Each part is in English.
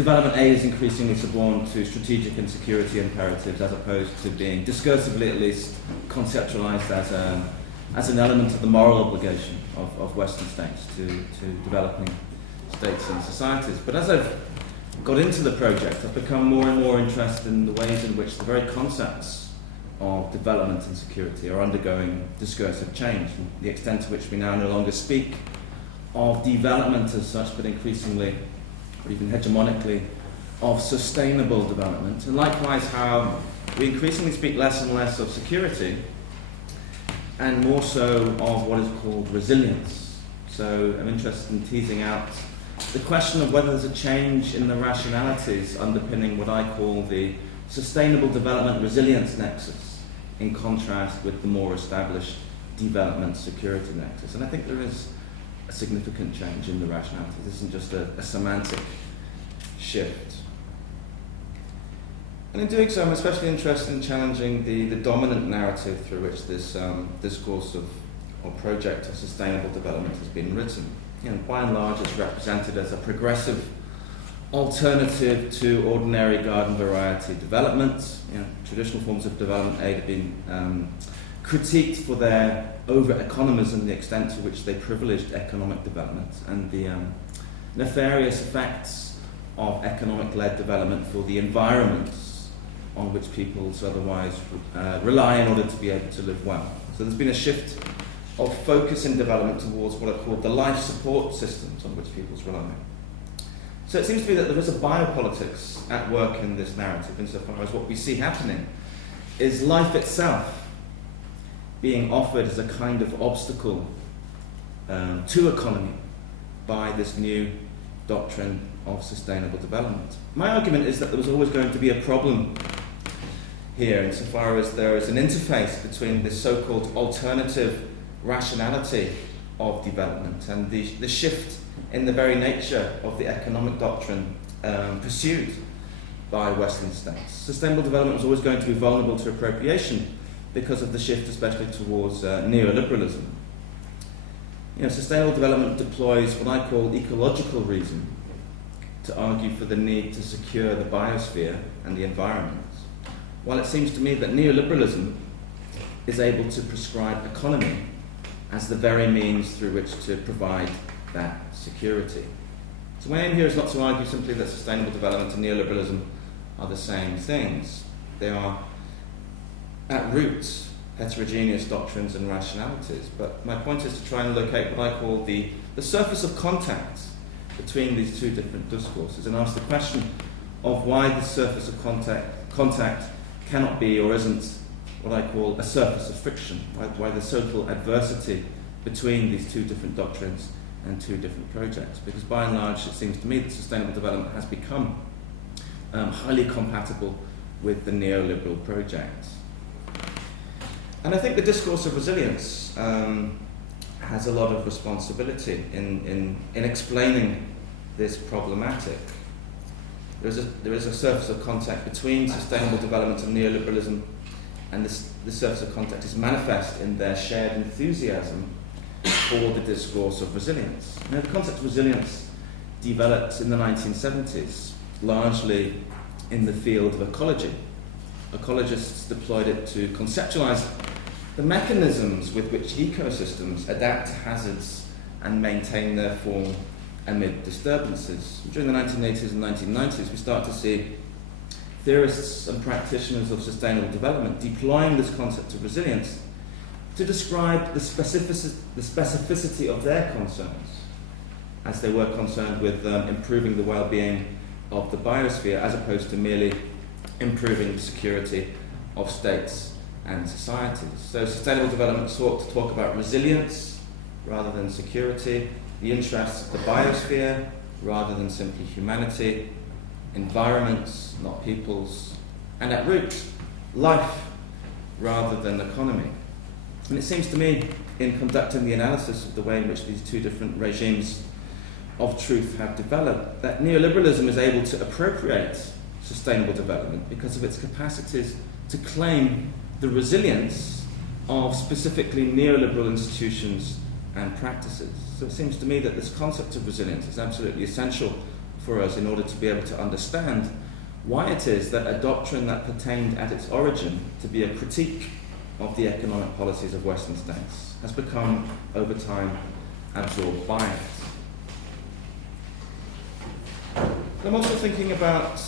development aid is increasingly suborned to strategic and security imperatives, as opposed to being, discursively at least, conceptualized as an element of the moral obligation of Western states to developing states and societies. But as I've got into the project, I've become more and more interested in the ways in which the very concepts of development and security are undergoing discursive change, and the extent to which we now no longer speak of development as such, but increasingly, or even hegemonically, of sustainable development, and likewise how we increasingly speak less and less of security and more so of what is called resilience. So I'm interested in teasing out the question of whether there's a change in the rationalities underpinning what I call the sustainable development resilience nexus, in contrast with the more established development security nexus. And I think there is a significant change in the rationality. This isn't just a semantic shift. And in doing so, I'm especially interested in challenging the dominant narrative through which this discourse or project of sustainable development has been written. You know, by and large, it's represented as a progressive alternative to ordinary garden variety development. You know, traditional forms of development aid have been critiqued for their over-economism, the extent to which they privileged economic development, and the nefarious effects of economic-led development for the environments on which peoples otherwise rely in order to be able to live well. So there's been a shift of focus in development towards what are called the life support systems on which peoples rely. So it seems to me that there is a biopolitics at work in this narrative, insofar as what we see happening is life itself being offered as a kind of obstacle to economy by this new doctrine of sustainable development. My argument is that there was always going to be a problem here, insofar as there is an interface between this so-called alternative rationality of development and the shift in the very nature of the economic doctrine pursued by Western states. Sustainable development was always going to be vulnerable to appropriation because of the shift especially towards neoliberalism. You know, sustainable development deploys what I call ecological reason to argue for the need to secure the biosphere and the environment, while it seems to me that neoliberalism is able to prescribe economy as the very means through which to provide that security. So my aim here is not to argue simply that sustainable development and neoliberalism are the same things. They are, at root, heterogeneous doctrines and rationalities, but my point is to try and locate what I call the surface of contact between these two different discourses, and ask the question of why the surface of contact cannot be or isn't what I call a surface of friction, why the social adversity between these two different doctrines and two different projects. Because by and large, it seems to me that sustainable development has become highly compatible with the neoliberal project. And I think the discourse of resilience has a lot of responsibility in explaining this problematic. There is a surface of contact between sustainable development and neoliberalism, and this surface of contact is manifest in their shared enthusiasm for the discourse of resilience. Now, the concept of resilience developed in the 1970s, largely in the field of ecology. Ecologists deployed it to conceptualize the mechanisms with which ecosystems adapt to hazards and maintain their form amid disturbances. During the 1980s and 1990s, we start to see theorists and practitioners of sustainable development deploying this concept of resilience to describe the specificity of their concerns, as they were concerned with improving the well-being of the biosphere, as opposed to merely improving the security of states and societies. So sustainable development sought to talk about resilience rather than security, the interests of the biosphere rather than simply humanity, environments, not peoples, and at root, life rather than economy. And it seems to me, in conducting the analysis of the way in which these two different regimes of truth have developed, that neoliberalism is able to appropriate sustainable development because of its capacities to claim the resilience of specifically neoliberal institutions and practices. So it seems to me that this concept of resilience is absolutely essential for for us in order to be able to understand why it is that a doctrine that pertained at its origin to be a critique of the economic policies of Western states has become, over time, absorbed by it. I'm also thinking about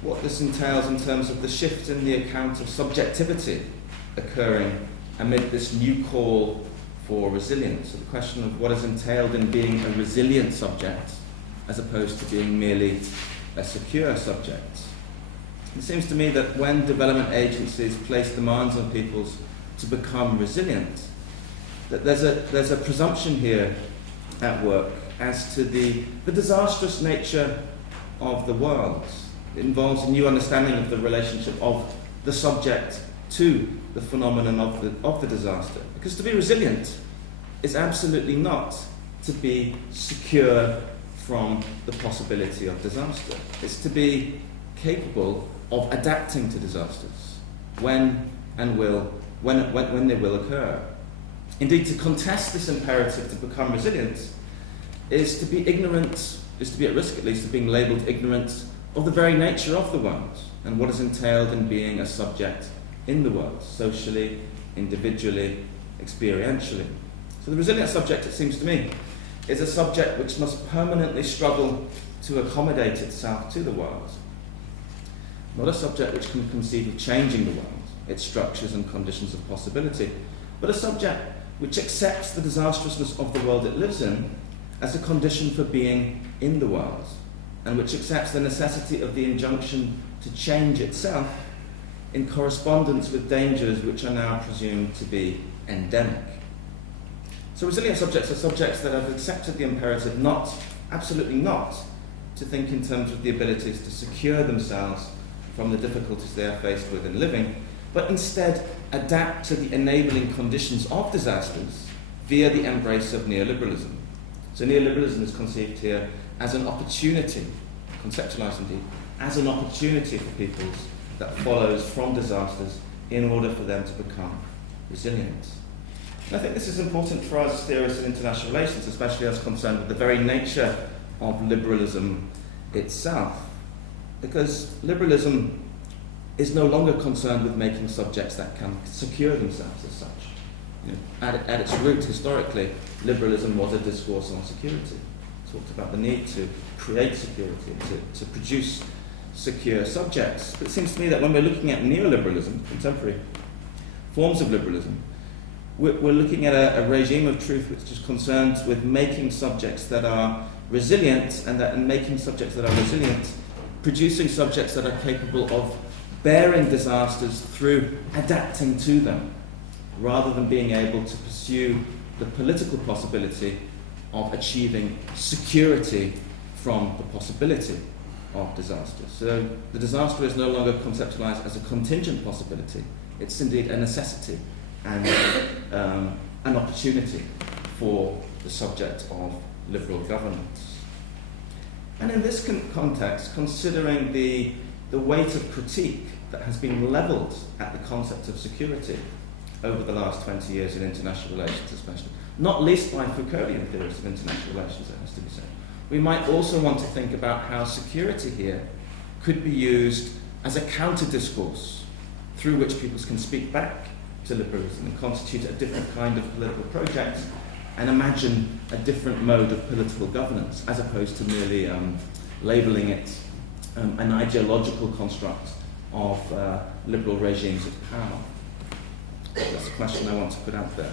what this entails in terms of the shift in the account of subjectivity occurring amid this new call for resilience. So the question of what is entailed in being a resilient subject as opposed to being merely a secure subject. It seems to me that when development agencies place demands on peoples to become resilient, that there's a presumption here at work as to the disastrous nature of the world. It involves a new understanding of the relationship of the subject to the phenomenon of the disaster. Because to be resilient is absolutely not to be secure from the possibility of disaster. It's to be capable of adapting to disasters when they will occur. Indeed, to contest this imperative to become resilient is to be ignorant, is to be at risk at least of being labelled ignorant of the very nature of the world and what is entailed in being a subject in the world, socially, individually, experientially. So the resilient subject, it seems to me, is a subject which must permanently struggle to accommodate itself to the world. Not a subject which can conceive of changing the world, its structures and conditions of possibility, but a subject which accepts the disastrousness of the world it lives in as a condition for being in the world, and which accepts the necessity of the injunction to change itself in correspondence with dangers which are now presumed to be endemic. So resilient subjects are subjects that have accepted the imperative not, absolutely not, to think in terms of the abilities to secure themselves from the difficulties they are faced with in living, but instead adapt to the enabling conditions of disasters via the embrace of neoliberalism. So neoliberalism is conceived here as an opportunity, conceptualized indeed, as an opportunity for peoples that follows from disasters in order for them to become resilient. And I think this is important for us as theorists in international relations, especially as concerned with the very nature of liberalism itself, because liberalism is no longer concerned with making subjects that can secure themselves as such. You know, at its root, historically, liberalism was a discourse on security. It talked about the need to create security, to produce secure subjects. But it seems to me that when we're looking at neoliberalism, contemporary forms of liberalism, we're looking at a regime of truth which is concerned with making subjects that are resilient, and making subjects that are resilient, producing subjects that are capable of bearing disasters through adapting to them, rather than being able to pursue the political possibility of achieving security from the possibility of disaster. So the disaster is no longer conceptualized as a contingent possibility. It's indeed a necessity and an opportunity for the subject of liberal governance. And in this context, considering the weight of critique that has been levelled at the concept of security over the last 20 years in international relations especially, not least by Foucauldian theorists of international relations, it has to be said, we might also want to think about how security here could be used as a counter-discourse through which peoples can speak back to liberalism and constitute a different kind of political project and imagine a different mode of political governance, as opposed to merely labelling it an ideological construct of liberal regimes of power. That's a question I want to put out there.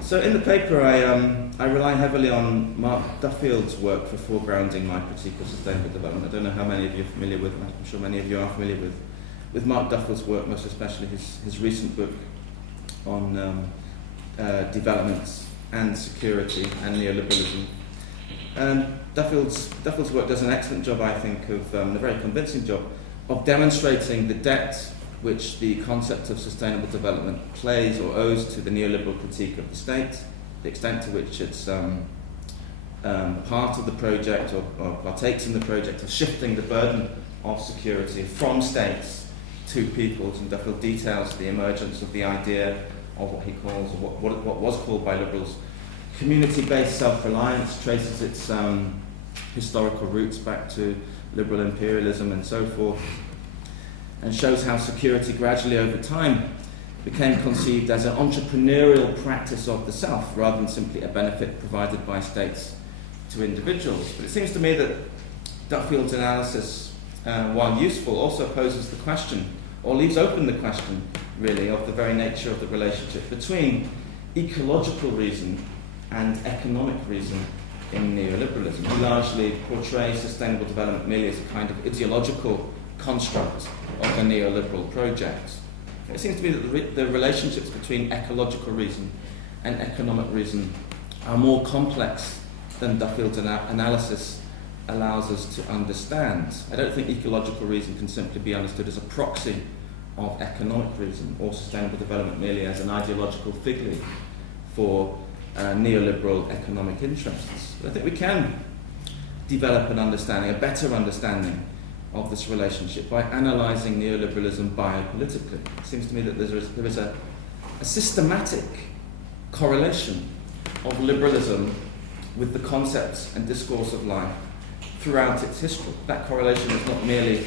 So in the paper, I rely heavily on Mark Duffield's work for foregrounding my critique of sustainable development. I don't know how many of you are familiar with, I'm sure many of you are familiar with Mark Duffield's work, most especially his recent book on development and security and neoliberalism. And Duffield's work does an excellent job, I think, of a very convincing job of demonstrating the debt which the concept of sustainable development plays or owes to the neoliberal critique of the state, the extent to which it's part of the project or partakes in the project of shifting the burden of security from states to peoples. And Duffield details the emergence of the idea of what he calls, or what was called by liberals, community-based self-reliance traces its historical roots back to liberal imperialism and so forth, and shows how security gradually over time became conceived as an entrepreneurial practice of the self rather than simply a benefit provided by states to individuals. But it seems to me that Duffield's analysis, while useful, also poses the question, or leaves open the question, really, of the very nature of the relationship between ecological reason and economic reason in neoliberalism. He largely portrays sustainable development merely as a kind of ideological construct of the neoliberal project. It seems to me that the relationships between ecological reason and economic reason are more complex than Duffield's analysis allows us to understand. I don't think ecological reason can simply be understood as a proxy of economic reason, or sustainable development merely as an ideological fig leaf for neoliberal economic interests. But I think we can develop an understanding, a better understanding of this relationship by analysing neoliberalism biopolitically. It seems to me that there is a systematic correlation of liberalism with the concepts and discourse of life throughout its history. That correlation is not merely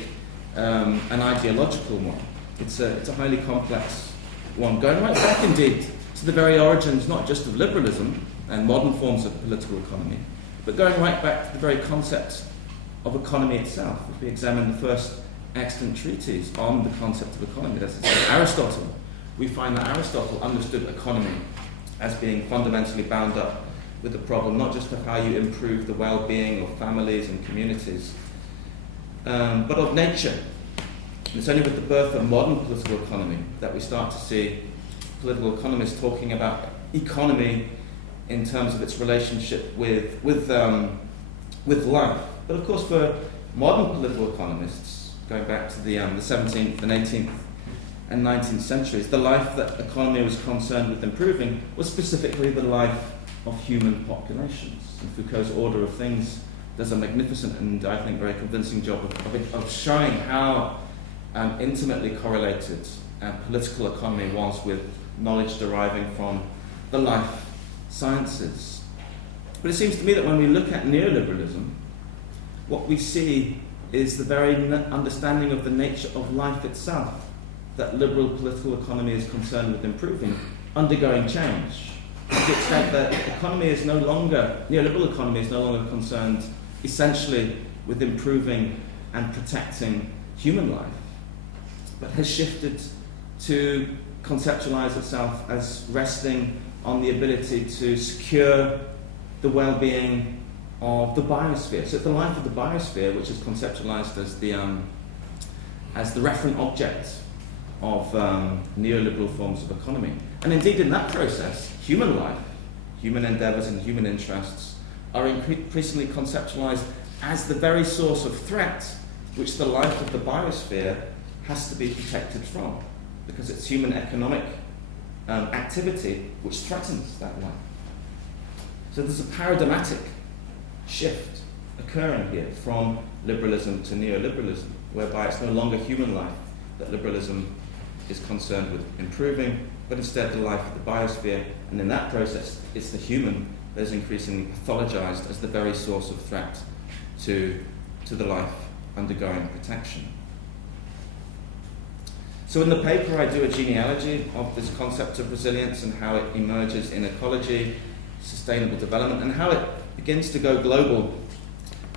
an ideological one. It's a highly complex one, going right back indeed to the very origins not just of liberalism and modern forms of political economy, but going right back to the very concept of economy itself. If we examine the first extant treatise on the concept of economy, that's Aristotle, we find that Aristotle understood economy as being fundamentally bound up with the problem not just of how you improve the well-being of families and communities, but of nature. And it's only with the birth of modern political economy that we start to see political economists talking about economy in terms of its relationship with life. But of course, for modern political economists, going back to the 17th and 18th and 19th centuries, the life that economy was concerned with improving was specifically the life of human populations. And Foucault's Order of Things does a magnificent and, I think, very convincing job of showing how intimately correlated political economy was with knowledge deriving from the life sciences. But it seems to me that when we look at neoliberalism, what we see is the very understanding of the nature of life itself that liberal political economy is concerned with improving, undergoing change. To the extent that economy is no longer, neoliberal economy is no longer concerned essentially with improving and protecting human life, but has shifted to conceptualize itself as resting on the ability to secure the well-being of the biosphere. So it's the life of the biosphere which is conceptualized as the referent object of neoliberal forms of economy. And indeed in that process, human life, human endeavors and human interests are increasingly conceptualized as the very source of threat which the life of the biosphere has to be protected from, because it's human economic activity which threatens that life. So there's a paradigmatic shift occurring here from liberalism to neoliberalism, whereby it's no longer human life that liberalism is concerned with improving, but instead the life of the biosphere, and in that process it's the human that is increasingly pathologized as the very source of threat to the life undergoing protection. So in the paper I do a genealogy of this concept of resilience and how it emerges in ecology, sustainable development, and how it begins to go global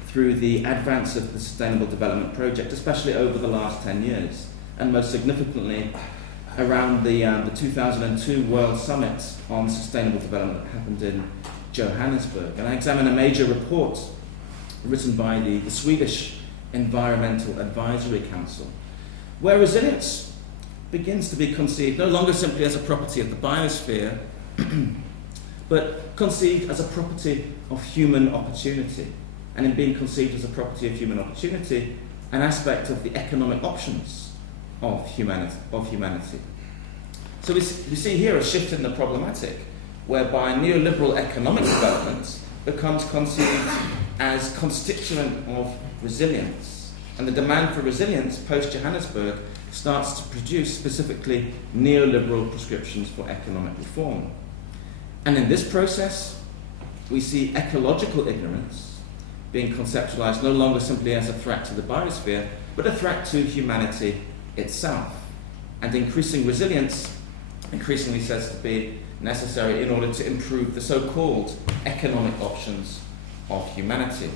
through the advance of the Sustainable Development Project, especially over the last 10 years, and most significantly around the 2002 World Summit on Sustainable Development that happened in Johannesburg. And I examine a major report written by the Swedish Environmental Advisory Council, where resilience begins to be conceived no longer simply as a property of the biosphere, but conceived as a property of human opportunity. And in being conceived as a property of human opportunity, an aspect of the economic options of humanity. So we see here a shift in the problematic, whereby neoliberal economic development becomes conceived as constituent of resilience. And the demand for resilience post-Johannesburg starts to produce specifically neoliberal prescriptions for economic reform. And in this process, we see ecological ignorance being conceptualized no longer simply as a threat to the biosphere, but a threat to humanity itself. And increasing resilience increasingly says to be necessary in order to improve the so-called economic options of humanity.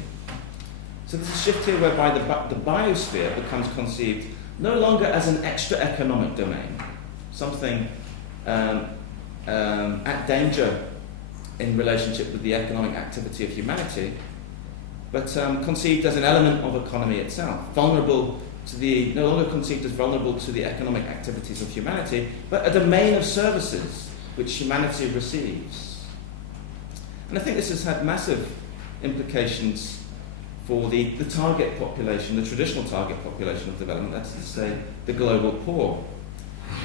So there's a shift here whereby the biosphere becomes conceived no longer as an extra economic domain, something at danger in relationship with the economic activity of humanity, but conceived as an element of economy itself, vulnerable to the, no longer conceived as vulnerable to the economic activities of humanity, but a domain of services which humanity receives. And I think this has had massive implications for the target population, the traditional target population of development, that is to say, the global poor.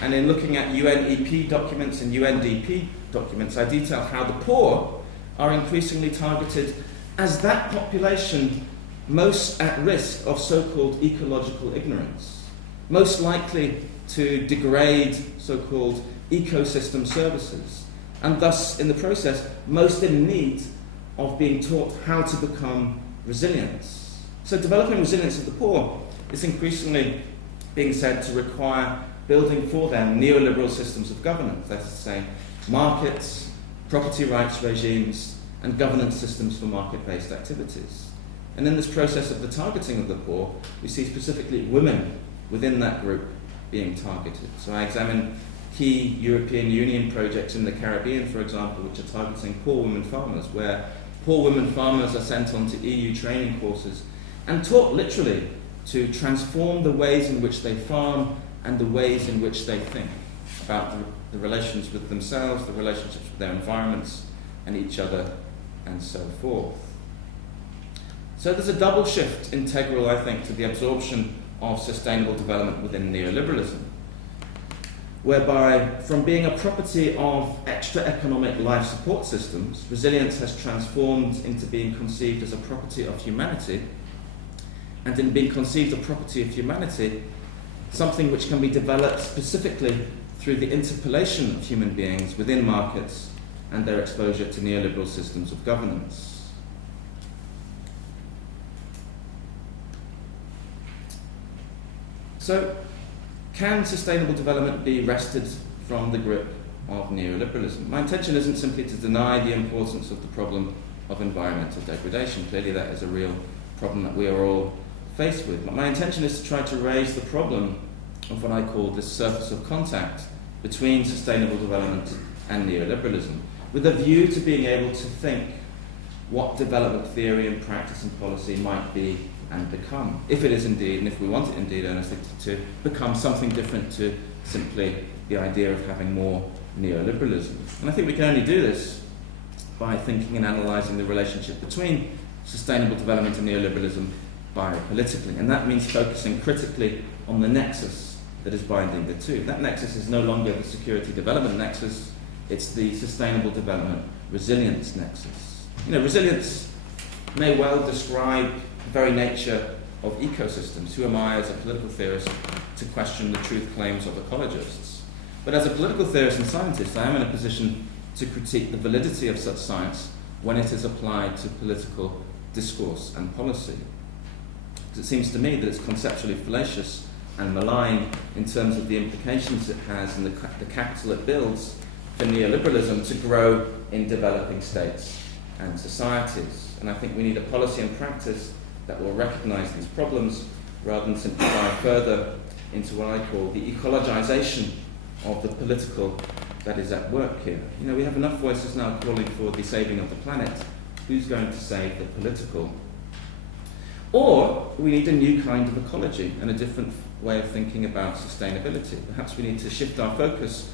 And in looking at UNEP documents and UNDP documents, I detail how the poor are increasingly targeted as that population most at risk of so-called ecological ignorance, most likely to degrade so-called ecosystem services, and thus, in the process, most in need of being taught how to become resilient. So developing resilience of the poor is increasingly being said to require building for them neoliberal systems of governance, that is to say, markets, property rights regimes, and governance systems for market-based activities. And in this process of the targeting of the poor, we see specifically women within that group being targeted. So I examine key European Union projects in the Caribbean, for example, which are targeting poor women farmers, where poor women farmers are sent on to EU training courses and taught literally to transform the ways in which they farm and the ways in which they think about the relations with themselves, the relationships with their environments and each other, and so forth. So there's a double shift integral, I think, to the absorption of sustainable development within neoliberalism, whereby from being a property of extra economic life support systems, resilience has transformed into being conceived as a property of humanity, and in being conceived a property of humanity, something which can be developed specifically through the interpolation of human beings within markets and their exposure to neoliberal systems of governance. So, can sustainable development be wrested from the grip of neoliberalism? My intention isn't simply to deny the importance of the problem of environmental degradation. Clearly that is a real problem that we are all faced with. But my intention is to try to raise the problem of what I call this surface of contact between sustainable development and neoliberalism, with a view to being able to think what development theory and practice and policy might be and become, if it is indeed, and if we want it indeed earnestly, to become something different to simply the idea of having more neoliberalism. And I think we can only do this by thinking and analysing the relationship between sustainable development and neoliberalism biopolitically. And that means focusing critically on the nexus that is binding the two. That nexus is no longer the security development nexus, it's the sustainable development resilience nexus. You know, resilience may well describe the very nature of ecosystems. Who am I as a political theorist to question the truth claims of ecologists? But as a political theorist and scientist, I am in a position to critique the validity of such science when it is applied to political discourse and policy. Because it seems to me that it's conceptually fallacious and malign in terms of the implications it has and the capital it builds for neoliberalism to grow in developing states and societies. And I think we need a policy and practice that will recognise these problems rather than simply dive further into what I call the ecologization of the political that is at work here. You know, we have enough voices now calling for the saving of the planet. Who's going to save the political? Or we need a new kind of ecology and a different way of thinking about sustainability. Perhaps we need to shift our focus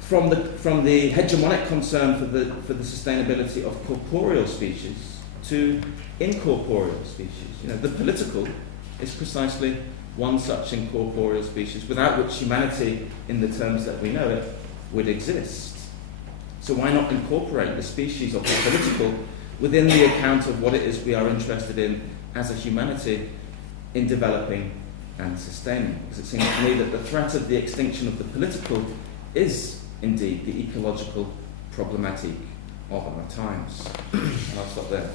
from the hegemonic concern for the sustainability of corporeal species to incorporeal species. You know, the political is precisely one such incorporeal species without which humanity, in the terms that we know it, would exist. So why not incorporate the species of the political within the account of what it is we are interested in as a humanity in developing and sustaining? Because it seems to me that the threat of the extinction of the political is indeed the ecological problematic of our times. And I'll stop there.